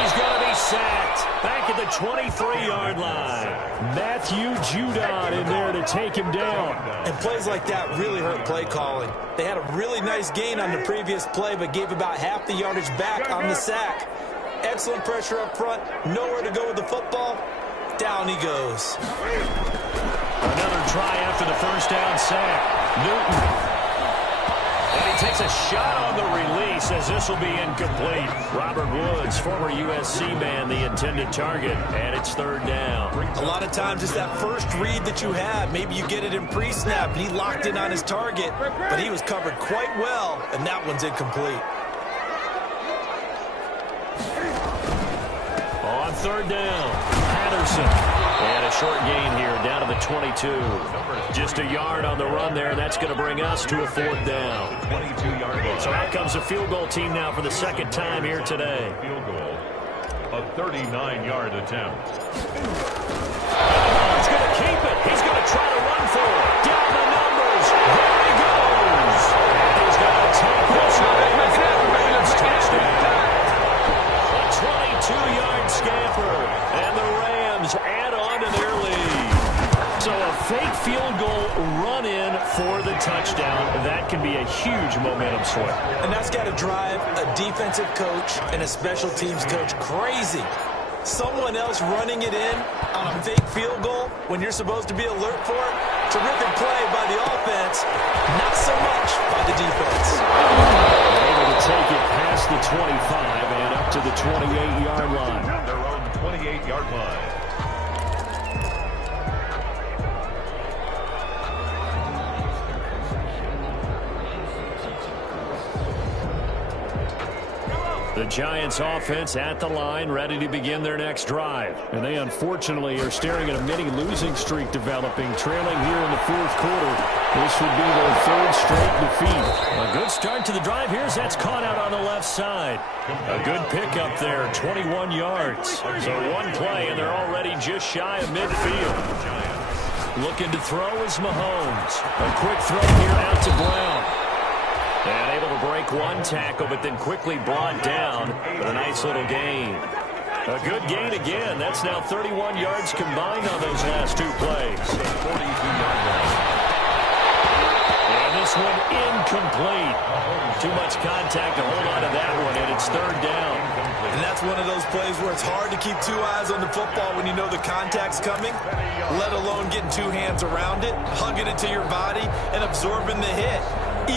He's going to be sacked back at the 23-yard line. Matthew Judon in there to take him down. And plays like that really hurt play calling. They had a really nice gain on the previous play, but gave about half the yardage back on the sack. Excellent pressure up front. Nowhere to go with the football. Down he goes. Another try after the first down sack. Newton. And he takes a shot on the release as this will be incomplete. Robert Woods, former USC man, the intended target, and it's third down. A lot of times it's that first read that you have. Maybe you get it in pre-snap, and he locked in on his target, but he was covered quite well, and that one's incomplete. On third down, Patterson. And a short gain here, down to the 22. Just a yard on the run there, and that's going to bring us to a fourth down. 22-yard line. So out comes the field goal team now for the second time here today. Field goal. A 39-yard attempt. He's going to keep it. He's going to try to run for it. Down the numbers. There he goes. He's going to take this one with that Rams touchdown. A 22-yard scamper, and the Rams add on to their lead. So a fake field goal run in for the touchdown. That can be a huge momentum swing. And that's got to drive a defensive coach and a special teams coach crazy. Someone else running it in on a fake field goal when you're supposed to be alert for it. Terrific play by the offense, not so much by the defense. Able to take it past the 25 and up to the 28-yard line. Their own 28-yard line. The Giants offense at the line, ready to begin their next drive. And they unfortunately are staring at a mini losing streak developing, trailing here in the fourth quarter. This would be their third straight defeat. A good start to the drive here as that's caught out on the left side. A good pickup there, 21 yards. So one play and they're already just shy of midfield. Looking to throw is Mahomes. A quick throw here out to Brown. And able to break one tackle, but then quickly brought down with a nice little gain. A good gain again. That's now 31 yards combined on those last two plays. 42-yard line. this one incomplete. Too much contact to hold on to that one, and it's third down. And that's one of those plays where it's hard to keep two eyes on the football when you know the contact's coming, let alone getting two hands around it, hugging it to your body, and absorbing the hit,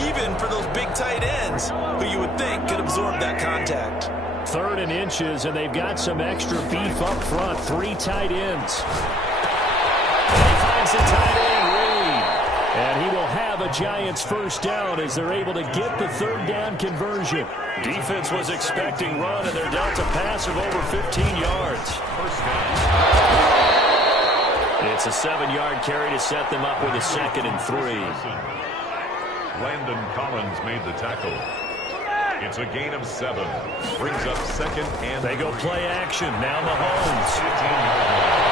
even for those big tight ends who you would think could absorb that contact. 3rd and inches, and they've got some extra beef up front. 3 tight ends. And he finds the tight end, Reed. And he will have a Giants first down as they're able to get the 3rd down conversion. Defense was expecting run, and they're down to pass of over 15 yards. First down. It's a 7-yard carry to set them up with a 2nd and 3. Landon Collins made the tackle. It's a gain of 7. Brings up 2nd and They go 3. play action. Now Mahomes. 15-yard line.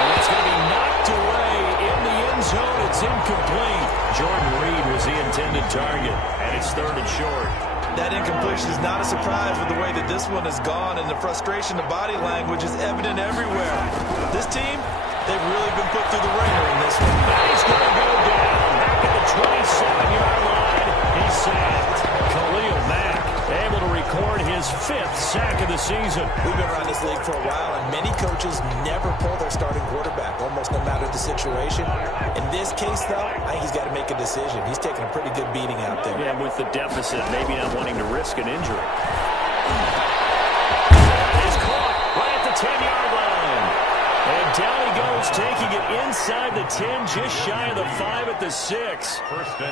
And it's going to be knocked away in the end zone. It's incomplete. Jordan Reed was the intended target, and it's 3rd and short. That incompletion is not a surprise with the way that this one has gone, and the frustration, the body language is evident everywhere. This team, they've really been put through the ringer in this one. And he's going to go down back at the 27-yard line. He's sacked. Khalil Mack able to record his 5th sack of the season. We've been around this league for a while, and many coaches never pull their starting quarterback, almost no matter the situation. In this case, though, I think he's got to make a decision. He's taking a pretty good beating out there. Yeah, with the deficit, maybe not wanting to risk an injury. He's caught right at the 10-yard line. And down he goes, taking it inside the 10, just shy of the 5 at the 6.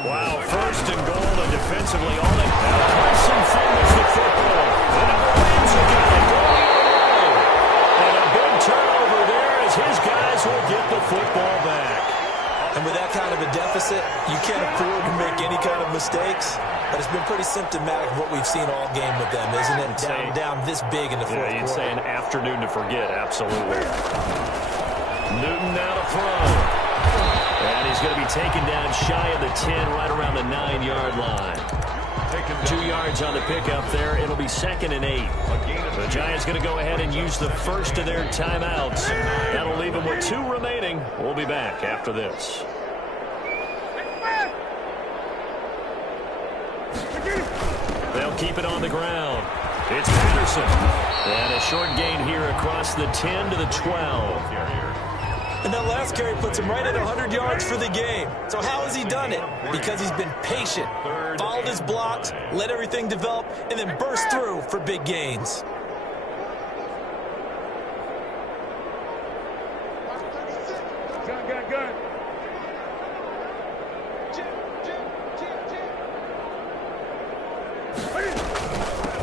Wow, 1st and goal, and defensively all they have. Carson fumbles the football. The number Rams will get it going away. And a big turnover there as his guys will get the football back. And with that kind of a deficit, you can't afford to make any kind of mistakes. But it's been pretty symptomatic of what we've seen all game with them, isn't it? Down this big in the fourth Yeah, you'd quarter. say an afternoon to forget, absolutely. Newton now to throw. And he's going to be taken down shy of the 10, right around the 9-yard line. 2 yards on the pickup there. It'll be 2nd and 8. The Giants going to go ahead and use the first of their timeouts. That'll leave them with 2 remaining. We'll be back after this. They'll keep it on the ground. It's Patterson. And a short gain here across the 10 to the 12. And that last carry puts him right at 100 yards for the game. So how has he done it? Because he's been patient, followed his blocks, let everything develop, and then burst through for big gains. Gun.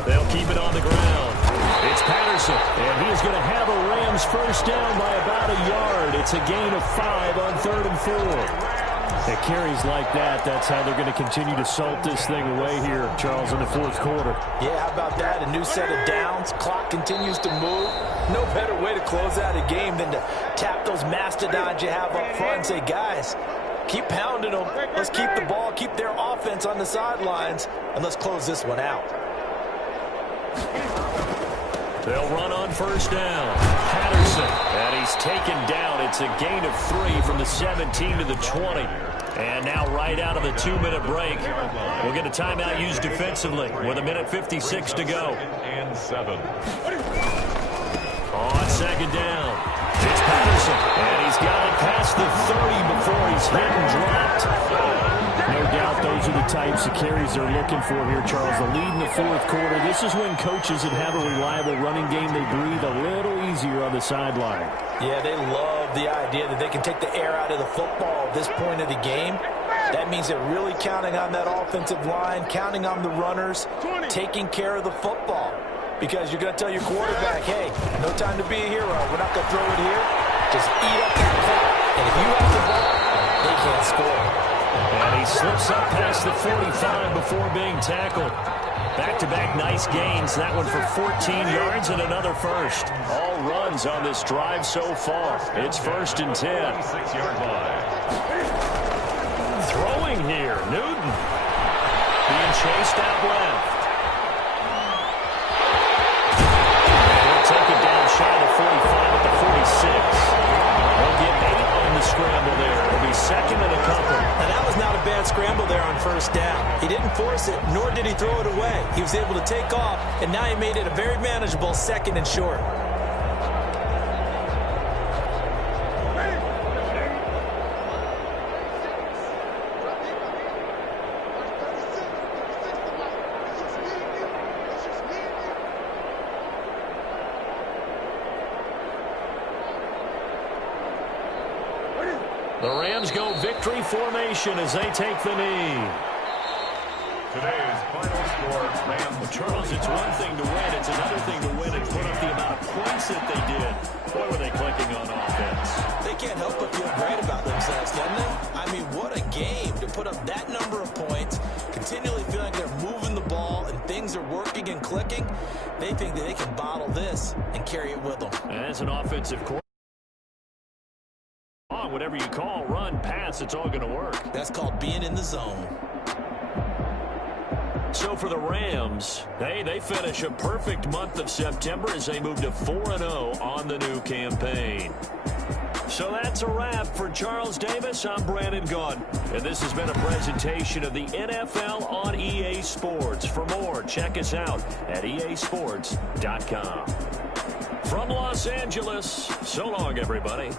They'll keep it on the ground. It's Patterson, and he's going to have a Rams first down by about a yard. It's a gain of 5 on 3rd and 4. It carries like that. That's how they're going to continue to salt this thing away here, Charles, in the fourth quarter. Yeah, how about that? A new set of downs. Clock continues to move. No better way to close out a game than to tap those mastodons you have up front and say, guys, keep pounding them. Let's keep the ball, keep their offense on the sidelines, and let's close this one out. They'll run on first down. Patterson, and he's taken down. It's a gain of 3 from the 17 to the 20. And now right out of the 2-minute break, we'll get a timeout used defensively with 1:56 to go. And 7. On second down, it's Patterson, and he's got it past the 30 before he's hit and dropped. No doubt those are the types of carries they're looking for here, Charles. The lead in the fourth quarter. This is when coaches that have a reliable running game, they breathe a little easier on the sideline. Yeah, they love the idea that they can take the air out of the football at this point of the game. That means they're really counting on that offensive line, counting on the runners, taking care of the football. Because you're going to tell your quarterback, hey, no time to be a hero. We're not going to throw it here. Just eat up that clock. And if you have the ball, they can't score. And he slips up past the 45 before being tackled. Back-to-back nice gains. That one for 14 yards and another first. All runs on this drive so far. It's 1st and 10. 26-yard line. Throwing here, Newton. Being chased out left. They'll take it down shy of the 45 at the 46. They'll get 8 on the scramble there. It'll be 2nd and a couple. And that was not a bad scramble there on miss it, nor did he throw it away. He was able to take off, and now he made it a very manageable 2nd and short. The Rams go victory formation as they take the knee. Today's final score, Rams. Charles, it's one thing to win. It's another thing to win and put up the amount of points that they did. Boy, were they clicking on offense. They can't help but feel great about themselves, can they? I mean, what a game to put up that number of points, continually feeling like they're moving the ball and things are working and clicking. They think that they can bottle this and carry it with them. As an offensive coordinator, whatever you call, run, pass, it's all going to work. That's called being in the zone. So for the Rams, they finish a perfect month of September as they move to 4-0 on the new campaign. So that's a wrap for Charles Davis. I'm Brandon Gaudin, and this has been a presentation of the NFL on EA Sports. For more, check us out at easports.com. From Los Angeles, so long, everybody.